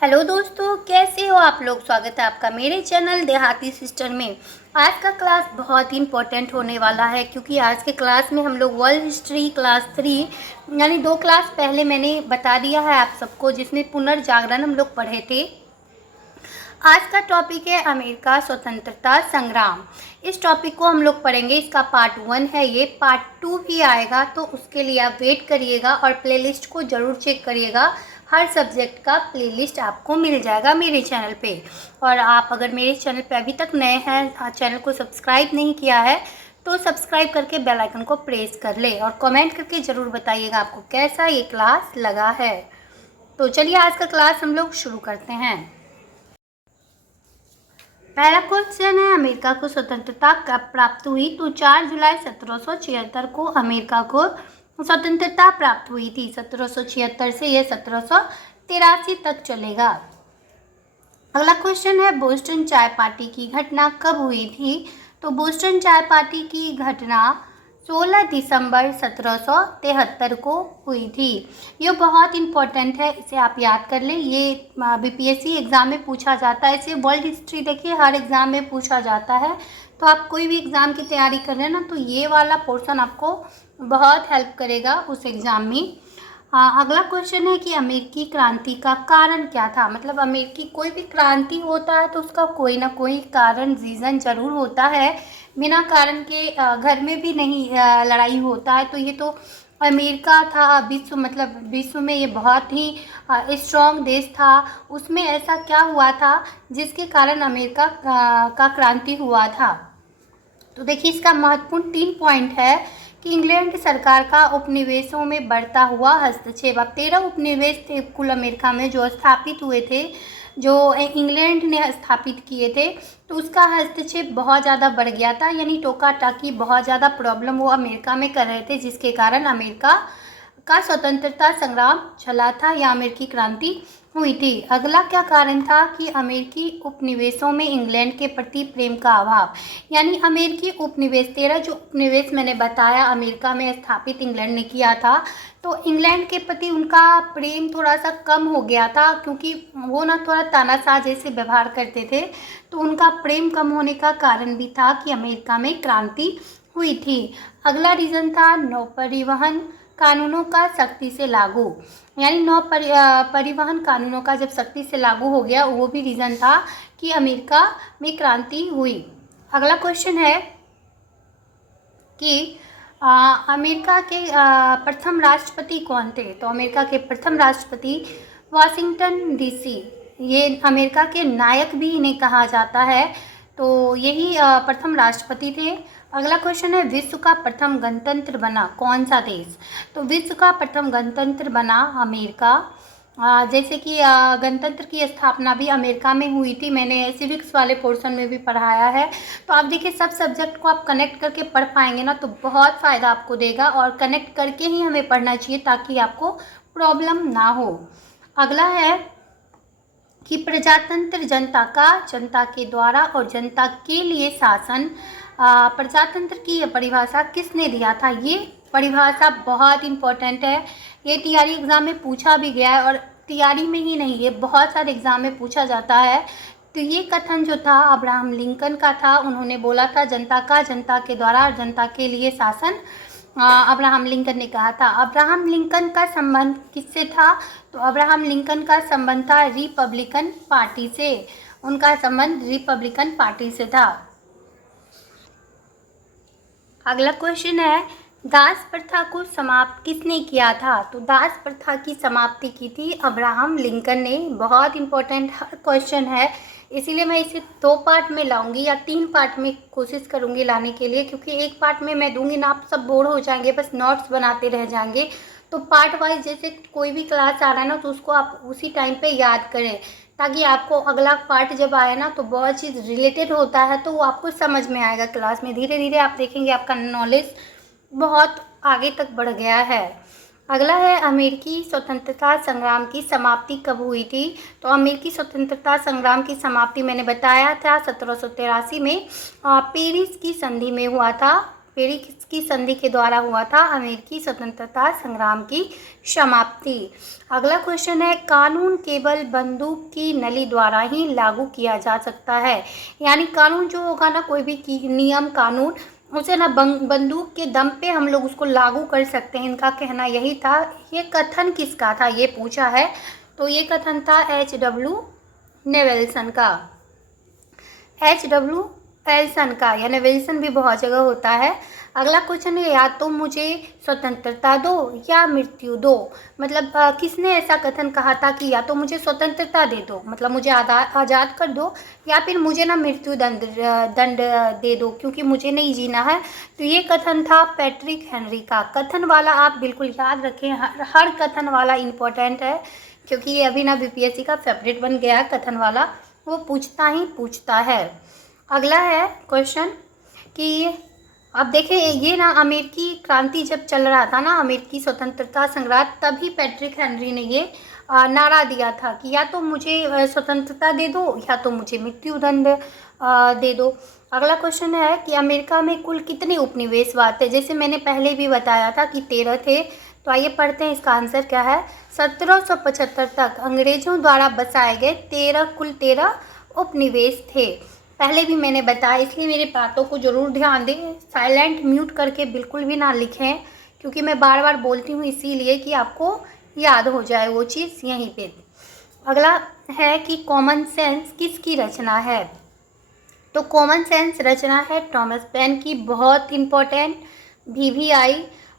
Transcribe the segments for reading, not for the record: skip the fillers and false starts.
Hello दोस्तों, कैसे हो आप लोग। स्वागत है आपका मेरे चैनल देहाती सिस्टर में। आज का क्लास बहुत ही इम्पोर्टेंट होने वाला है क्योंकि आज के क्लास में हम लोग वर्ल्ड हिस्ट्री क्लास 3 यानी 2 क्लास पहले मैंने बता दिया है आप सबको, जिसमें पुनर्जागरण हम लोग पढ़े थे। आज का टॉपिक है अमेरिका स्वतंत्रता संग्राम। इस टॉपिक को हम लोग पढ़ेंगे। इसका पार्ट 1 है, ये पार्ट 2 भी आएगा, तो उसके लिए आप वेट करिएगा और प्लेलिस्ट को ज़रूर चेक करिएगा। हर सब्जेक्ट का प्लेलिस्ट आपको मिल जाएगा मेरे चैनल पे। और आप अगर मेरे चैनल पे अभी तक नए हैं, चैनल को सब्सक्राइब नहीं किया है, तो सब्सक्राइब करके बेल आइकन को प्रेस कर ले और कमेंट करके ज़रूर बताइएगा आपको कैसा ये क्लास लगा है। तो चलिए आज का क्लास हम लोग शुरू करते हैं। पहला क्वेश्चन है, अमेरिका को स्वतंत्रता कब प्राप्त हुई। तो 4 जुलाई 1776 को अमेरिका को स्वतंत्रता प्राप्त हुई थी। 1776 से यह 1783 तक चलेगा। अगला क्वेश्चन है, बोस्टन चाय पार्टी की घटना कब हुई थी। तो बोस्टन चाय पार्टी की घटना 16 दिसंबर 1773 को हुई थी। ये बहुत इंपॉर्टेंट है, इसे आप याद कर लें। ये बीपीएससी एग्ज़ाम में पूछा जाता है। इसे वर्ल्ड हिस्ट्री देखिए हर एग्ज़ाम में पूछा जाता है। तो आप कोई भी एग्ज़ाम की तैयारी कर रहे हैं ना, तो ये वाला पोर्शन आपको बहुत हेल्प करेगा उस एग्ज़ाम में। अगला क्वेश्चन है कि अमेरिकी क्रांति का कारण क्या था। मतलब अमेरिकी कोई भी क्रांति होता है तो उसका कोई ना कोई कारण रीज़न ज़रूर होता है। बिना कारण के घर में भी नहीं लड़ाई होता है। तो ये तो अमेरिका था, विश्व में ये बहुत ही स्ट्रॉन्ग देश था। उसमें ऐसा क्या हुआ था जिसके कारण अमेरिका का क्रांति हुआ था। तो देखिए इसका महत्वपूर्ण 3 पॉइंट है कि इंग्लैंड की सरकार का उपनिवेशों में बढ़ता हुआ हस्तक्षेप। अब 13 उपनिवेश थे कुल अमेरिका में जो स्थापित हुए थे, जो इंग्लैंड ने स्थापित किए थे। तो उसका हस्तक्षेप बहुत ज़्यादा बढ़ गया था, यानी टोका टाकी बहुत ज़्यादा प्रॉब्लम वो अमेरिका में कर रहे थे, जिसके कारण अमेरिका का स्वतंत्रता संग्राम चला था या अमेरिकी क्रांति हुई थी। अगला क्या कारण था कि अमेरिकी उपनिवेशों में इंग्लैंड के प्रति प्रेम का अभाव। यानी अमेरिकी उपनिवेश 13 जो उपनिवेश मैंने बताया अमेरिका में स्थापित इंग्लैंड ने किया था, तो इंग्लैंड के प्रति उनका प्रेम थोड़ा सा कम हो गया था, क्योंकि वो ना थोड़ा तानाशाह जैसे व्यवहार करते थे। तो उनका प्रेम कम होने का कारण भी था कि अमेरिका में क्रांति हुई थी। अगला रीज़न था नौ परिवहन कानूनों का सख्ती से लागू। यानी नौ परिवहन कानूनों का जब सख्ती से लागू हो गया, वो भी रीज़न था कि अमेरिका में क्रांति हुई। अगला क्वेश्चन है कि अमेरिका के प्रथम राष्ट्रपति कौन थे। तो अमेरिका के प्रथम राष्ट्रपति वाशिंगटन डीसी, ये अमेरिका के नायक भी इन्हें कहा जाता है। तो यही प्रथम राष्ट्रपति थे। अगला क्वेश्चन है, विश्व का प्रथम गणतंत्र बना कौन सा देश। तो विश्व का प्रथम गणतंत्र बना अमेरिका। जैसे कि गणतंत्र की स्थापना भी अमेरिका में हुई थी, मैंने सिविक्स वाले पोर्शन में भी पढ़ाया है। तो आप देखिए सब सब्जेक्ट को आप कनेक्ट करके पढ़ पाएंगे ना, तो बहुत फ़ायदा आपको देगा। और कनेक्ट करके ही हमें पढ़ना चाहिए ताकि आपको प्रॉब्लम ना हो। अगला है कि प्रजातंत्र जनता के द्वारा और जनता के लिए शासन। प्रजातंत्र की यह परिभाषा किसने दिया था। ये परिभाषा बहुत इम्पोर्टेंट है, ये टीआरई एग्ज़ाम में पूछा भी गया है। और टीआरई में ही नहीं, ये बहुत सारे एग्ज़ाम में पूछा जाता है। तो ये कथन जो था अब्राहम लिंकन का था। उन्होंने बोला था जनता के द्वारा और जनता के लिए शासन। अब्राहम लिंकन ने कहा था। अब्राहम लिंकन का संबंध किससे था। तो अब्राहम लिंकन का संबंध था रिपब्लिकन पार्टी से। उनका संबंध रिपब्लिकन पार्टी से था। अगला क्वेश्चन है, दास प्रथा को समाप्त किसने किया था। तो दास प्रथा की समाप्ति की थी अब्राहम लिंकन ने। बहुत इंपॉर्टेंट क्वेश्चन है, इसीलिए मैं इसे 2 पार्ट में लाऊंगी या 3 पार्ट में कोशिश करूंगी लाने के लिए, क्योंकि एक पार्ट में मैं दूंगी ना आप सब बोर हो जाएंगे, बस नोट्स बनाते रह जाएंगे। तो पार्ट वाइज जैसे कोई भी क्लास आ रहा है ना, तो उसको आप उसी टाइम पे याद करें, ताकि आपको अगला पार्ट जब आए ना तो बहुत चीज़ रिलेटेड होता है, तो वो आपको समझ में आएगा क्लास में। धीरे धीरे आप देखेंगे आपका नॉलेज बहुत आगे तक बढ़ गया है। अगला है, अमेरिकी स्वतंत्रता संग्राम की समाप्ति कब हुई थी। तो अमेरिकी स्वतंत्रता संग्राम की समाप्ति मैंने बताया था 1783 में पेरिस की संधि में हुआ था। पेरिस की संधि के द्वारा हुआ था अमेरिकी स्वतंत्रता संग्राम की समाप्ति। अगला क्वेश्चन है, कानून केवल बंदूक की नली द्वारा ही लागू किया जा सकता है। यानी कानून जो होगा ना, कोई भी नियम कानून, उसे ना बंदूक के दम पे हम लोग उसको लागू कर सकते हैं। इनका कहना यही था। ये कथन किसका था ये पूछा है, तो ये कथन था H.W. नेल्सन का। H.W. एल्सन का, यानी विल्सन भी बहुत जगह होता है। अगला क्वेश्चन है, या तो मुझे स्वतंत्रता दो या मृत्यु दो। मतलब किसने ऐसा कथन कहा था कि या तो मुझे स्वतंत्रता दे दो, मतलब मुझे आज़ाद कर दो, या फिर मुझे ना मृत्यु दंड दे दो क्योंकि मुझे नहीं जीना है। तो ये कथन था पैट्रिक हेनरी का। कथन वाला आप बिल्कुल याद रखें, हर कथन वाला इम्पोर्टेंट है क्योंकि ये अभी ना BPSC का फेवरेट बन गया है। कथन वाला वो पूछता ही पूछता है। अगला है क्वेश्चन कि अब देखें, ये ना अमेरिकी क्रांति जब चल रहा था ना, अमेरिकी स्वतंत्रता संग्राम, तभी पैट्रिक हेनरी ने ये नारा दिया था कि या तो मुझे स्वतंत्रता दे दो या तो मुझे मृत्यु दंड दे दो। अगला क्वेश्चन है कि अमेरिका में कुल कितने उपनिवेशवाद थे। जैसे मैंने पहले भी बताया था कि 13 थे। तो आइए पढ़ते हैं इसका आंसर क्या है। 1775 तक अंग्रेजों द्वारा बसाए गए कुल 13 उपनिवेश थे। पहले भी मैंने बताया, इसलिए मेरे बातों को ज़रूर ध्यान दें। साइलेंट म्यूट करके बिल्कुल भी ना लिखें क्योंकि मैं बार बार बोलती हूँ, इसीलिए कि आपको याद हो जाए वो चीज़ यहीं पे। अगला है कि कॉमन सेंस किसकी रचना है। तो कॉमन सेंस रचना है थॉमस पेन की, बहुत इम्पोर्टेंट, VVI।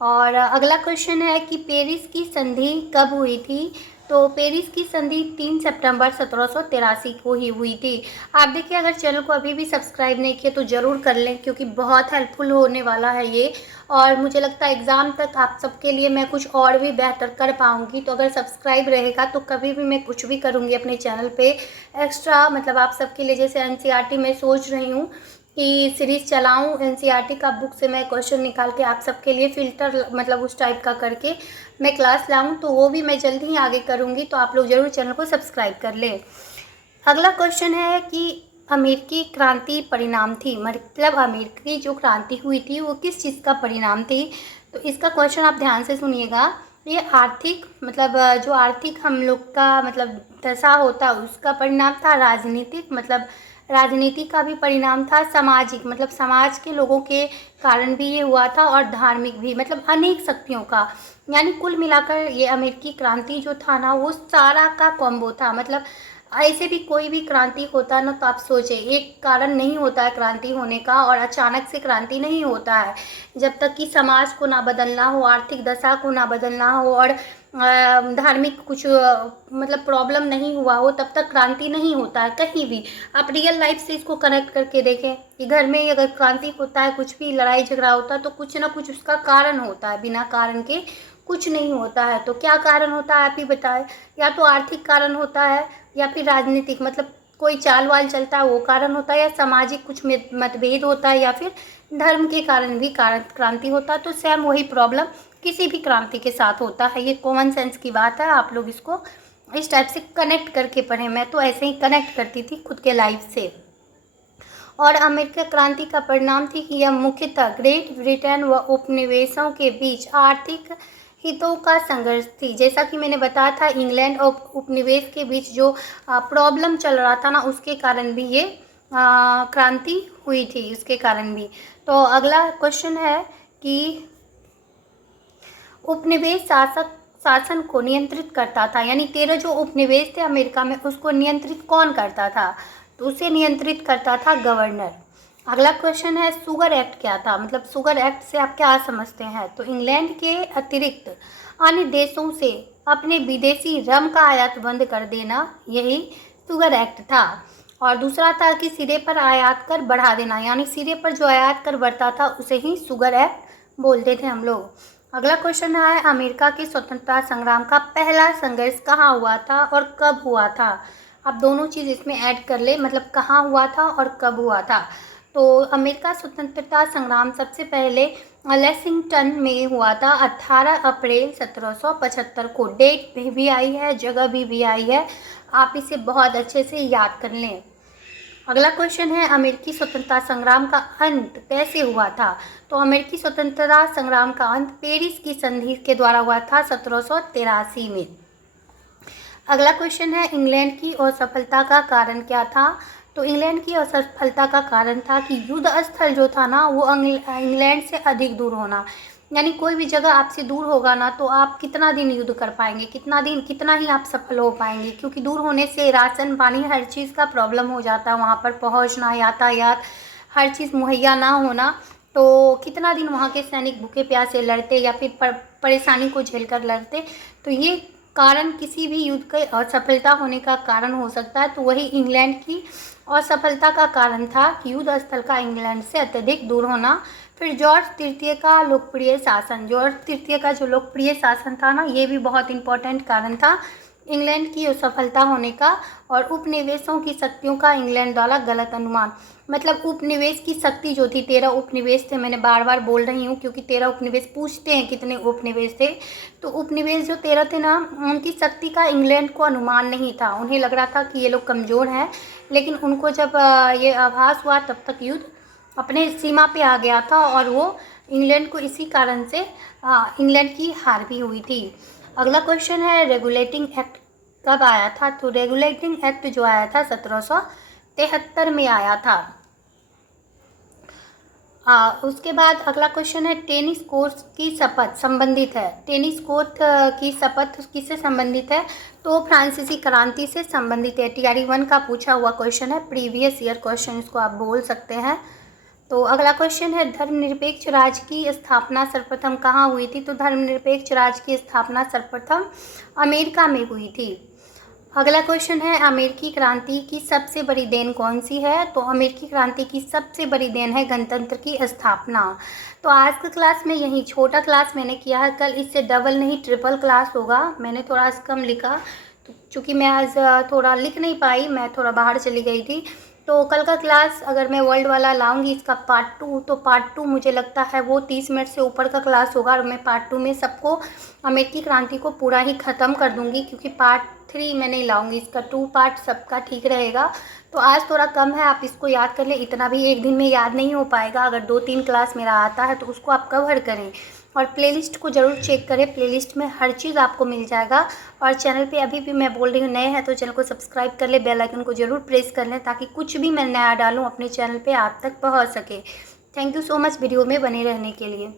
और अगला क्वेश्चन है कि पेरिस की संधि कब हुई थी। तो पेरिस की संधि 3 सितंबर 1783 को ही हुई थी। आप देखिए, अगर चैनल को अभी भी सब्सक्राइब नहीं किया तो ज़रूर कर लें क्योंकि बहुत हेल्पफुल होने वाला है ये। और मुझे लगता है एग्ज़ाम तक आप सबके लिए मैं कुछ और भी बेहतर कर पाऊँगी। तो अगर सब्सक्राइब रहेगा तो कभी भी मैं कुछ भी करूँगी अपने चैनल पे एक्स्ट्रा, मतलब आप सबके लिए। जैसे NCERT में सोच रही हूँ कि सीरीज़ चलाऊँ, NCERT का बुक से मैं क्वेश्चन निकाल के आप सबके लिए फ़िल्टर, मतलब उस टाइप का करके मैं क्लास लाऊँ, तो वो भी मैं जल्दी ही आगे करूँगी। तो आप लोग ज़रूर चैनल को सब्सक्राइब कर लें। अगला क्वेश्चन है कि अमेरिकी क्रांति परिणाम थी, मतलब अमेरिकी जो क्रांति हुई थी वो किस चीज़ का परिणाम थी। तो इसका क्वेश्चन आप ध्यान से सुनिएगा। ये आर्थिक, मतलब जो आर्थिक हम लोग का मतलब दशा होता है उसका परिणाम था। राजनीतिक, मतलब राजनीति का भी परिणाम था। सामाजिक, मतलब समाज के लोगों के कारण भी ये हुआ था। और धार्मिक भी, मतलब अनेक शक्तियों का। यानी कुल मिलाकर ये अमेरिकी क्रांति जो था ना, वो सारा का कॉम्बो था। मतलब ऐसे भी कोई भी क्रांति होता है ना, तो आप सोचें, एक कारण नहीं होता है क्रांति होने का और अचानक से क्रांति नहीं होता है। जब तक कि समाज को ना बदलना हो, आर्थिक दशा को ना बदलना हो और धार्मिक कुछ मतलब प्रॉब्लम नहीं हुआ हो, तब तक क्रांति नहीं होता है कहीं भी। आप रियल लाइफ से इसको कनेक्ट करके देखें कि घर में अगर क्रांति होता है, कुछ भी लड़ाई झगड़ा होता है, तो कुछ ना कुछ उसका कारण होता है। बिना कारण के कुछ नहीं होता है। तो क्या कारण होता है आप ही बताएं। या तो आर्थिक कारण होता है या फिर राजनीतिक, मतलब कोई चाल वाल चलता है वो कारण होता है, या सामाजिक कुछ मतभेद होता है, या फिर धर्म के कारण भी क्रांति होता है। तो सेम वही प्रॉब्लम किसी भी क्रांति के साथ होता है। ये कॉमन सेंस की बात है, आप लोग इसको इस टाइप से कनेक्ट करके पढ़ें। मैं तो ऐसे ही कनेक्ट करती थी खुद के लाइफ से। और अमेरिका क्रांति का परिणाम थी कि यह मुख्यतः ग्रेट ब्रिटेन व उपनिवेशों के बीच आर्थिक हितों का संघर्ष थी। जैसा कि मैंने बताया था, इंग्लैंड और उपनिवेश के बीच जो प्रॉब्लम चल रहा था ना, उसके कारण भी ये क्रांति हुई थी, उसके कारण भी। तो अगला क्वेश्चन है कि उपनिवेश शासन को नियंत्रित करता था। यानी 13 जो उपनिवेश थे अमेरिका में, उसको नियंत्रित कौन करता था। तो उसे नियंत्रित करता था गवर्नर। अगला क्वेश्चन है, शुगर एक्ट क्या था। मतलब शुगर एक्ट से आप क्या समझते हैं। तो इंग्लैंड के अतिरिक्त अन्य देशों से अपने विदेशी रम का आयात बंद कर देना, यही शुगर एक्ट था। और दूसरा था कि सिरे पर आयात कर बढ़ा देना, यानी सिरे पर जो आयात कर बढ़ता था उसे ही शुगर एक्ट बोलते थे हम लोग। अगला क्वेश्चन है, अमेरिका के स्वतंत्रता संग्राम का पहला संघर्ष कहाँ हुआ था और कब हुआ था। आप दोनों चीज़ इसमें ऐड कर ले, मतलब कहाँ हुआ था और कब हुआ था। तो अमेरिका स्वतंत्रता संग्राम सबसे पहले लेक्सिंगटन में हुआ था 18 अप्रैल 1775 को। डेट भी आई है, जगह भी आई है, आप इसे बहुत अच्छे से याद कर लें। अगला क्वेश्चन है, अमेरिकी स्वतंत्रता संग्राम का अंत कैसे हुआ था? तो अमेरिकी स्वतंत्रता संग्राम का अंत पेरिस की संधि के द्वारा हुआ था 1783 में। अगला क्वेश्चन है, इंग्लैंड की असफलता का कारण क्या था? तो इंग्लैंड की असफलता का कारण था कि युद्ध स्थल जो था ना वो इंग्लैंड से अधिक दूर होना। यानी कोई भी जगह आपसे दूर होगा ना तो आप कितना दिन युद्ध कर पाएंगे, कितना ही आप सफल हो पाएंगे, क्योंकि दूर होने से राशन पानी हर चीज़ का प्रॉब्लम हो जाता है, वहाँ पर पहुँचना, यातायात, हर चीज़ मुहैया ना होना। तो कितना दिन वहाँ के सैनिक भूखे प्यासे लड़ते या फिर परेशानी को झेल कर लड़ते। तो ये कारण किसी भी युद्ध के असफलता होने का कारण हो सकता है। तो वही इंग्लैंड की असफलता का कारण था कि युद्ध स्थल का इंग्लैंड से अत्यधिक दूर होना। फिर जॉर्ज तृतीय का लोकप्रिय शासन, जॉर्ज तृतीय का जो लोकप्रिय शासन था ना, ये भी बहुत इंपॉर्टेंट कारण था इंग्लैंड की असफलता होने का। और उपनिवेशों की शक्तियों का इंग्लैंड द्वारा गलत अनुमान, मतलब उपनिवेश की शक्ति जो थी, 13 उपनिवेश थे, मैंने बार बार बोल रही हूँ क्योंकि 13 उपनिवेश पूछते हैं कितने उपनिवेश थे। तो उपनिवेश जो 13 थे ना, उनकी शक्ति का इंग्लैंड को अनुमान नहीं था। उन्हें लग रहा था कि ये लोग कमज़ोर हैं, लेकिन उनको जब ये आभास हुआ तब तक युद्ध अपने सीमा पे आ गया था और वो इंग्लैंड को इसी कारण से इंग्लैंड की हार भी हुई थी। अगला क्वेश्चन है, रेगुलेटिंग एक्ट कब आया था? तो रेगुलेटिंग एक्ट जो आया था 1773 में आया था। उसके बाद अगला क्वेश्चन है, टेनिस कोर्ट की शपथ संबंधित है। टेनिस कोर्ट की शपथ किससे संबंधित है? तो फ्रांसीसी क्रांति से संबंधित है। TRE 1 का पूछा हुआ क्वेश्चन है, प्रीवियस ईयर क्वेश्चन इसको आप बोल सकते हैं। तो अगला क्वेश्चन है, धर्मनिरपेक्ष राज्य की स्थापना सर्वप्रथम कहाँ हुई थी? तो धर्मनिरपेक्ष राज्य की स्थापना सर्वप्रथम अमेरिका में हुई थी। अगला क्वेश्चन है, अमेरिकी क्रांति की सबसे बड़ी देन कौन सी है? तो अमेरिकी क्रांति की सबसे बड़ी देन है गणतंत्र की स्थापना। तो आज का क्लास में यही छोटा क्लास मैंने किया है, कल इससे डबल नहीं ट्रिपल क्लास होगा। मैंने थोड़ा कम लिखा तो चूँकि मैं आज थोड़ा लिख नहीं पाई, मैं थोड़ा बाहर चली गई थी। तो कल का क्लास अगर मैं वर्ल्ड वाला लाऊंगी इसका पार्ट 2, तो पार्ट 2 मुझे लगता है वो 30 मिनट से ऊपर का क्लास होगा और मैं पार्ट 2 में सबको अमेरिकी क्रांति को पूरा ही ख़त्म कर दूंगी, क्योंकि पार्ट 3 मैं नहीं लाऊंगी, इसका 2 पार्ट सबका ठीक रहेगा। तो आज थोड़ा कम है, आप इसको याद कर लें। इतना भी एक दिन में याद नहीं हो पाएगा, अगर 2-3 क्लास मेरा आता है तो उसको आप कवर करें। और प्लेलिस्ट को ज़रूर चेक करें, प्लेलिस्ट में हर चीज़ आपको मिल जाएगा। और चैनल पे अभी भी मैं बोल रही हूँ नए हैं तो चैनल को सब्सक्राइब कर ले, बेल आइकन को ज़रूर प्रेस कर लें ताकि कुछ भी मैं नया डालूँ अपने चैनल पे आप तक पहुँच सके। Thank you so much video में बने रहने के लिए।